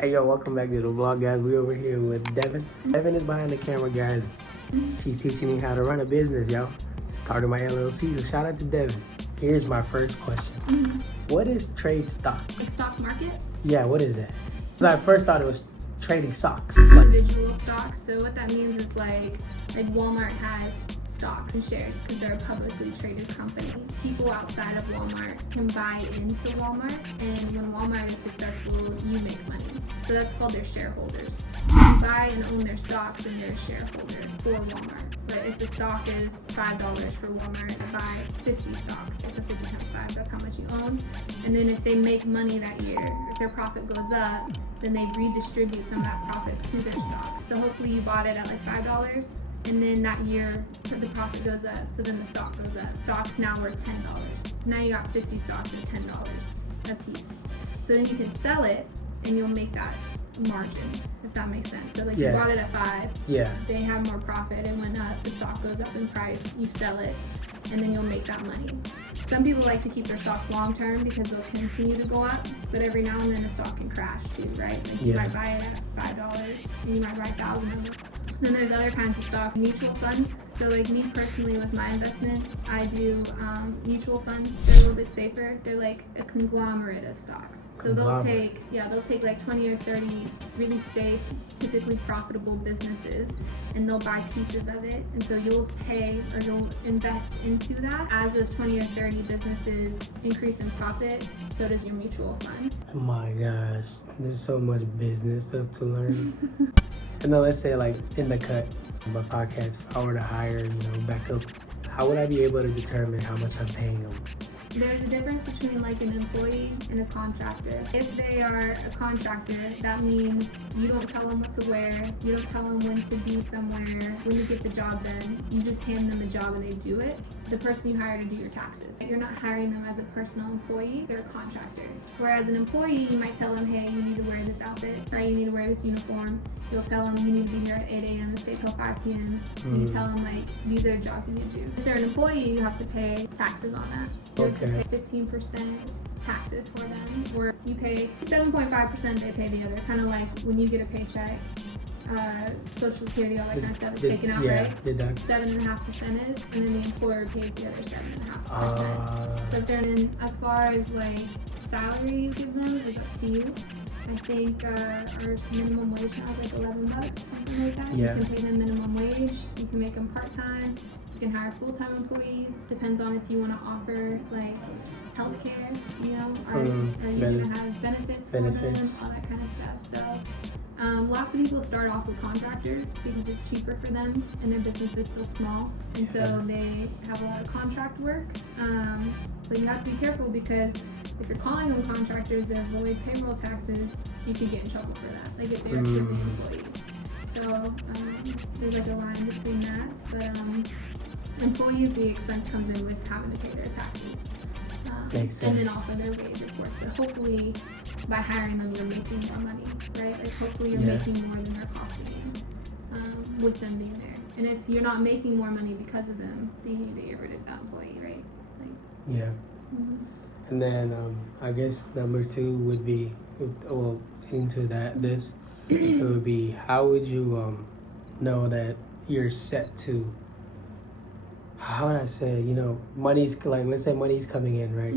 Hey yo, welcome back to the vlog, guys. We over here with Devin. Devin is behind the camera, guys. She's teaching me how to run a business, yo. Started my LLC, so shout out to Devin. Here's my first question. What is trade stock? Like stock market? Yeah, what is that? So I first thought it was trading socks. Individual stocks. So what that means is like Walmart has stocks and shares because they're a publicly traded company. People outside of Walmart can buy into Walmart, and when Walmart is successful, you make money. So that's called their shareholders. You buy and own their stocks, and they're a shareholder for Walmart. But if the stock is $5 for Walmart, I buy 50 stocks. So 50 times 5, that's how much you own. And then if they make money that year, if their profit goes up, then they redistribute some of that profit to their stock. So hopefully you bought it at like $5, and then that year the profit goes up, so then the stock goes up. Stocks now worth $10. So now you got 50 stocks at $10 a piece. So then you can sell it and you'll make that margin, if that makes sense. So like you bought it at 5, they have more profit, it went up, the stock goes up in price, you sell it, and then you'll make that money. Some people like to keep their stocks long term because they'll continue to go up, but every now and then the stock can crash too, right? Like you might buy it at $5 and you might buy 1,000 of it. Then there's other kinds of stocks, mutual funds. So like me personally with my investments, I do mutual funds. They're a little bit safer. They're like a conglomerate of stocks. So they'll take like 20 or 30 really safe, typically profitable businesses, and they'll buy pieces of it. And so you'll pay or you'll invest into that. As those 20 or 30 businesses increase in profit, so does your mutual fund. Oh my gosh, there's so much business stuff to learn. And then let's say like in the cut of a podcast, if I were to hire, backup, how would I be able to determine how much I'm paying them? There's a difference between like an employee and a contractor. If they are a contractor, that means you don't tell them what to wear, you don't tell them when to be somewhere. When you get the job done, you just hand them the job and they do it. The person you hire to do your taxes. You're not hiring them as a personal employee, they're a contractor. Whereas an employee, you might tell them, hey, you need to wear this outfit, right? You need to wear this uniform. You'll tell them you need to be here at 8 a.m. and stay till 5 p.m. And you tell them like, these are the jobs you need to do. If they're an employee, you have to pay taxes on that. You have to pay 15% taxes for them, where you pay 7.5%, they pay the other. Kind of like when you get a paycheck, Social Security, all that kind of stuff is taken out, right? 7.5% is, and then the employer pays the other 7.5%. So if they're in, as far as like salary you give them is up to you. I think our minimum wage now is like $11, something like that. You can pay them minimum wage. You can make them part-time. You can hire full-time employees. Depends on if you want to offer like healthcare, are you going to have benefits for them, all that kind of stuff. So lots of people start off with contractors because it's cheaper for them and their business is so small, and so they have a lot of contract work. But you have to be careful because if you're calling them contractors to avoid payroll taxes, you could get in trouble for that. Like if they're actually employees. So there's like a line between that. But employees, the expense comes in with having to pay their taxes. Makes sense. And then also their wage, of course. But hopefully by hiring them, you're making more money, right? Like hopefully you're making more than they're costing you with them being there. And if you're not making more money because of them, then you need to get rid of that employee, right? And then I guess number 2 would be, well, into that, this, it would be, how would you know that you're set to, how would I say, money's, like, let's say money's coming in, right?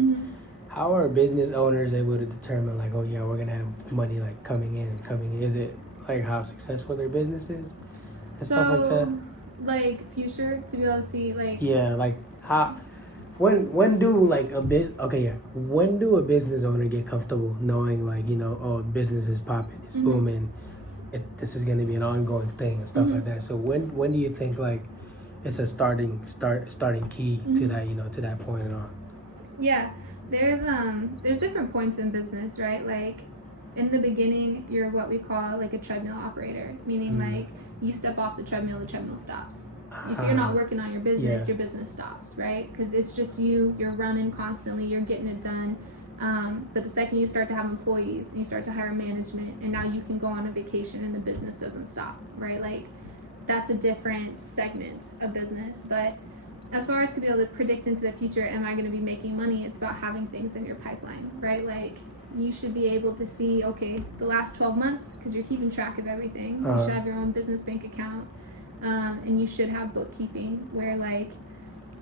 How are business owners able to determine, like, oh yeah, we're going to have money, like, coming in? Is it, like, how successful their business is and stuff like that? Like, future, to be able to see, like... Yeah, like, how... When do a business owner get comfortable knowing, like, oh, business is popping, it's booming, this is going to be an ongoing thing and stuff like that. So when do you think like it's a starting key to that, to that point and on? Yeah, there's different points in business, right? Like in the beginning, you're what we call like a treadmill operator, meaning like you step off the treadmill stops. If you're not working on your business, your business stops, right? Because it's just you're running constantly, you're getting it done. But the second you start to have employees and you start to hire management, and now you can go on a vacation and the business doesn't stop, right? Like that's a different segment of business. But as far as to be able to predict into the future, am I going to be making money? It's about having things in your pipeline, right? Like you should be able to see, okay, the last 12 months, because you're keeping track of everything. You should have your own business bank account, and you should have bookkeeping where like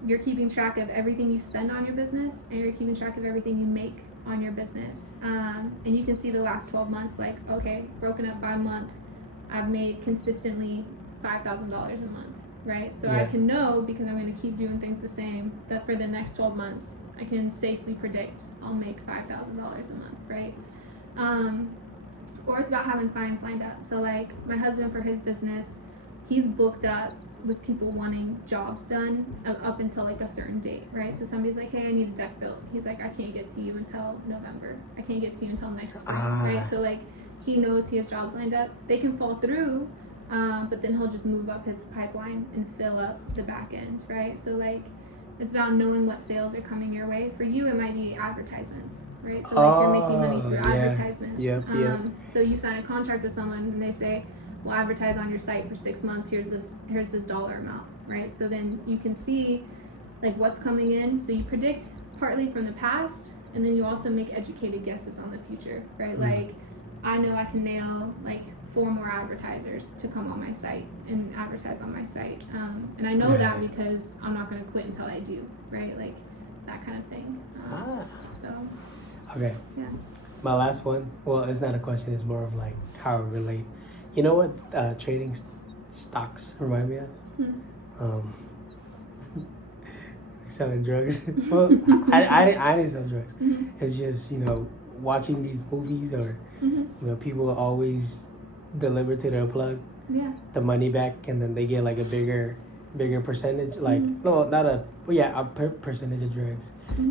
you're keeping track of everything you spend on your business and you're keeping track of everything you make on your business. And you can see the last 12 months, like, okay, broken up by month, I've made consistently $5,000 a month, right? So I can know, because I'm going to keep doing things the same, that for the next 12 months, I can safely predict I'll make $5,000 a month, right? Or it's about having clients lined up. So like my husband, for his business, he's booked up with people wanting jobs done up until like a certain date, right? So somebody's like, hey, I need a deck built. He's like, I can't get to you until November. I can't get to you until next spring, right? So like he knows he has jobs lined up. They can fall through, but then he'll just move up his pipeline and fill up the back end, right? So like it's about knowing what sales are coming your way. For you, it might be advertisements, right? So like you're making money through advertisements. So you sign a contract with someone and they say, we'll advertise on your site for 6 months. Here's this dollar amount, right? So then you can see like what's coming in. So you predict partly from the past, and then you also make educated guesses on the future, right? Like I know I can nail like 4 more advertisers to come on my site and advertise on my site, and I know that because I'm not going to quit until I do, right? Like that kind of thing. So okay, yeah. My last one. Well, it's not a question. It's more of like how it relate. You know what trading stocks remind me of? Selling drugs. Well, I didn't sell drugs. It's just, you know, watching these movies or you know, people always deliver to their plug the money back, and then they get like a bigger percentage. Like no, not a percentage of drugs.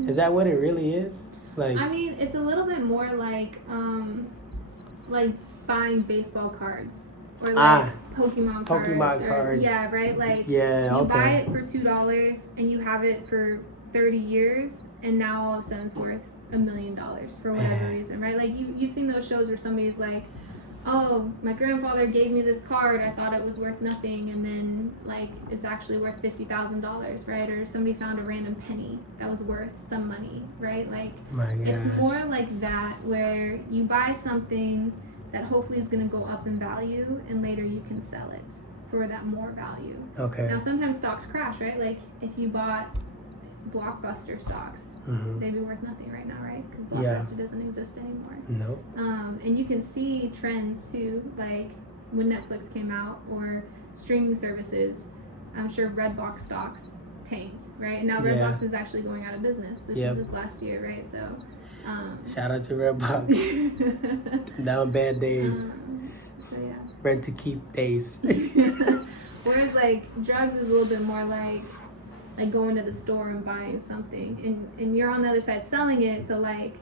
Is that what it really is? Like, I mean, it's a little bit more like buying baseball cards or like Pokemon cards. Yeah, right? Like you buy it for $2 and you have it for 30 years, and now all of a sudden it's worth $1 million for whatever reason, right? Like you've seen those shows where somebody's like, oh, my grandfather gave me this card, I thought it was worth nothing, and then like it's actually worth $50,000, right? Or somebody found a random penny that was worth some money, right? Like it's more like that, where you buy something that hopefully is going to go up in value, and later you can sell it for that more value. Okay. Now sometimes stocks crash, right? Like if you bought Blockbuster stocks, they'd be worth nothing right now, right? Because Blockbuster doesn't exist anymore. Nope. And you can see trends too, like when Netflix came out or streaming services. I'm sure Redbox stocks tanked, right? And now Redbox is actually going out of business. This is its last year, right? So shout out to Redbox. Down bad days. So yeah. Rent to keep days. Whereas like drugs is a little bit more like going to the store and buying something, and you're on the other side selling it. So like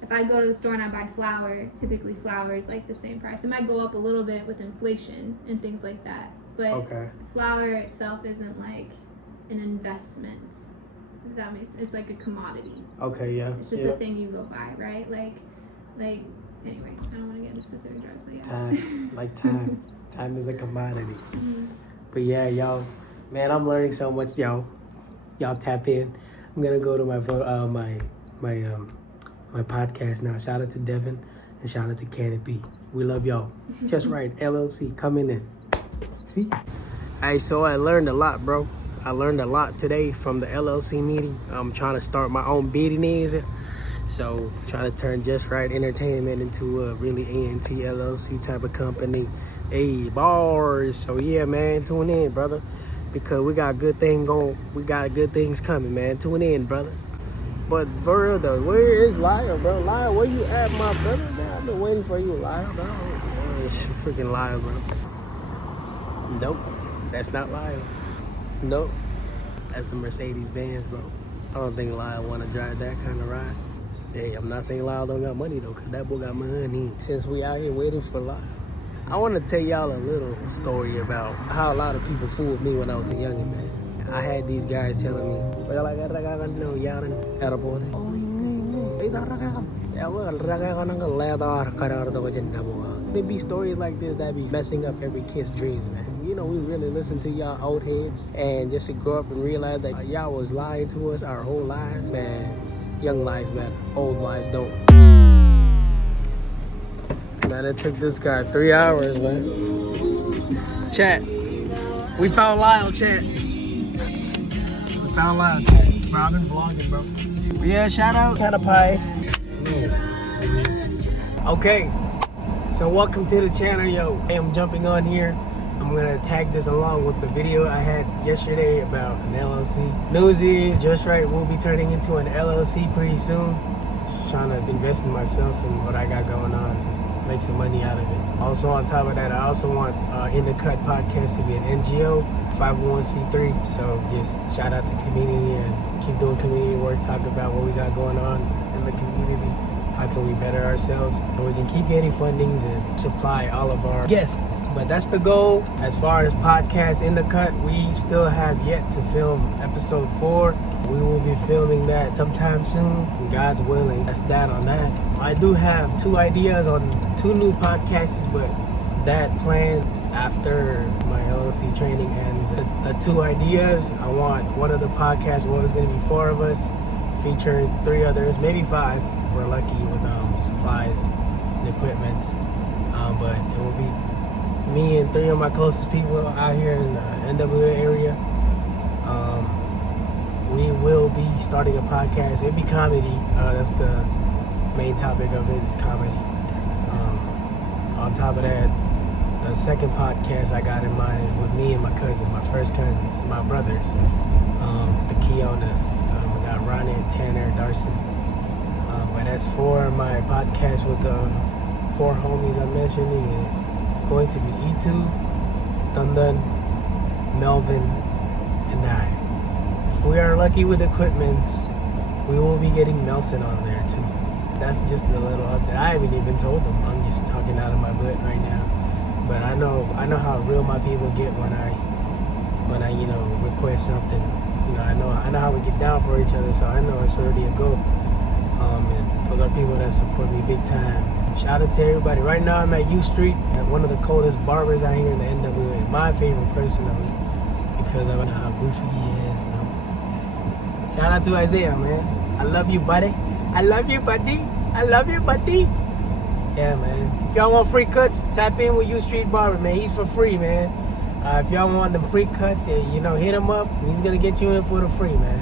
if I go to the store and I buy flour, typically flour is like the same price. It might go up a little bit with inflation and things like that, but flour itself isn't like an investment, if that makes sense. It's like a commodity. Okay, yeah. It's just a thing you go buy, right? Like anyway, I don't want to get into specific drugs, but yeah. Time is a commodity. But yeah, y'all, man, I'm learning so much, y'all tap in. I'm gonna go to my podcast now. Shout out to Devin and shout out to Canopy. We love y'all. Just right, LLC coming in. See? Hey, so I learned a lot, bro. I learned a lot today from the LLC meeting. I'm trying to start my own business. So trying to turn Just Right Entertainment into a really ANT LLC type of company. Hey, bars. So yeah, man, tune in, brother. Because we got good thing going. We got good things coming, man. Tune in, brother. But for real though, where is Liar, bro? Liar, where you at, my brother? Man, I've been waiting for you, Liar, bro. Oh, freaking Liar, bro. Nope, that's not Liar. Nope, that's a Mercedes-Benz, bro. I don't think Liar want to drive that kind of ride. Hey, I'm not saying Liar don't got money though, cause that boy got money. Since we out here waiting for Liar, I want to tell y'all a little story about how a lot of people fooled me when I was a youngin', man. I had these guys telling me, there be stories like this that be messing up every kid's dreams, man. You know, we really listen to y'all old heads, and just to grow up and realize that y'all was lying to us our whole lives, man. Young lives matter, old lives don't. Man, it took this guy 3 hours, man. Chat. We found Lyle, chat. We found Lyle, chat. Bro, I've been vlogging, bro. But yeah, shout out Canapie. Okay. So welcome to the channel, yo. Hey, I'm jumping on here. I'm gonna tag this along with the video I had yesterday about an LLC. News is Just Right will be turning into an LLC pretty soon. Just trying to invest in myself and what I got going on, make some money out of it. Also on top of that, I also want In the Cut podcast to be an NGO, 501c3. So just shout out the community and keep doing community work, talk about what we got going on in the community. How can we better ourselves? So we can keep getting fundings and supply all of our guests. But that's the goal. As far as podcasts In the Cut, we still have yet to film episode 4. We will be filming that sometime soon, God's willing. That's that on that. I do have 2 ideas on 2 new podcasts, but that plan after my LLC training ends. The 2 ideas, I want one of the podcasts, one is going to be 4 of us, featuring 3 others, maybe 5 if we're lucky with supplies and equipment. But it will be me and 3 of my closest people out here in the NWA area. We will be starting a podcast. It'll be comedy. That's the main topic of it, is comedy. On top of that, the second podcast I got in mind is with me and my cousin, my first cousins, my brothers, the Keonas. We got Ronnie and Tanner, Darcy. But that's for my podcast with the 4 homies I mentioned. It's going to be E2, Thundan, Melvin, and I. If we are lucky with equipment, we will be getting Nelson on there too. That's just a little update. I haven't even told them. I'm just talking out of my butt right now. But I know how real my people get when I request something. I know how we get down for each other, so I know it's already a go. And those are people that support me big time. Shout out to everybody. Right now I'm at U Street, at one of the coldest barbers out here in the NWA. My favorite personally, because I know how goofy he is, Shout out to Isaiah, man. I love you, buddy. I love you, buddy. I love you, buddy. Yeah, man. If y'all want free cuts, tap in with U Street Barber, man. He's for free, man. If y'all want them free cuts, hit him up. He's gonna get you in for the free, man.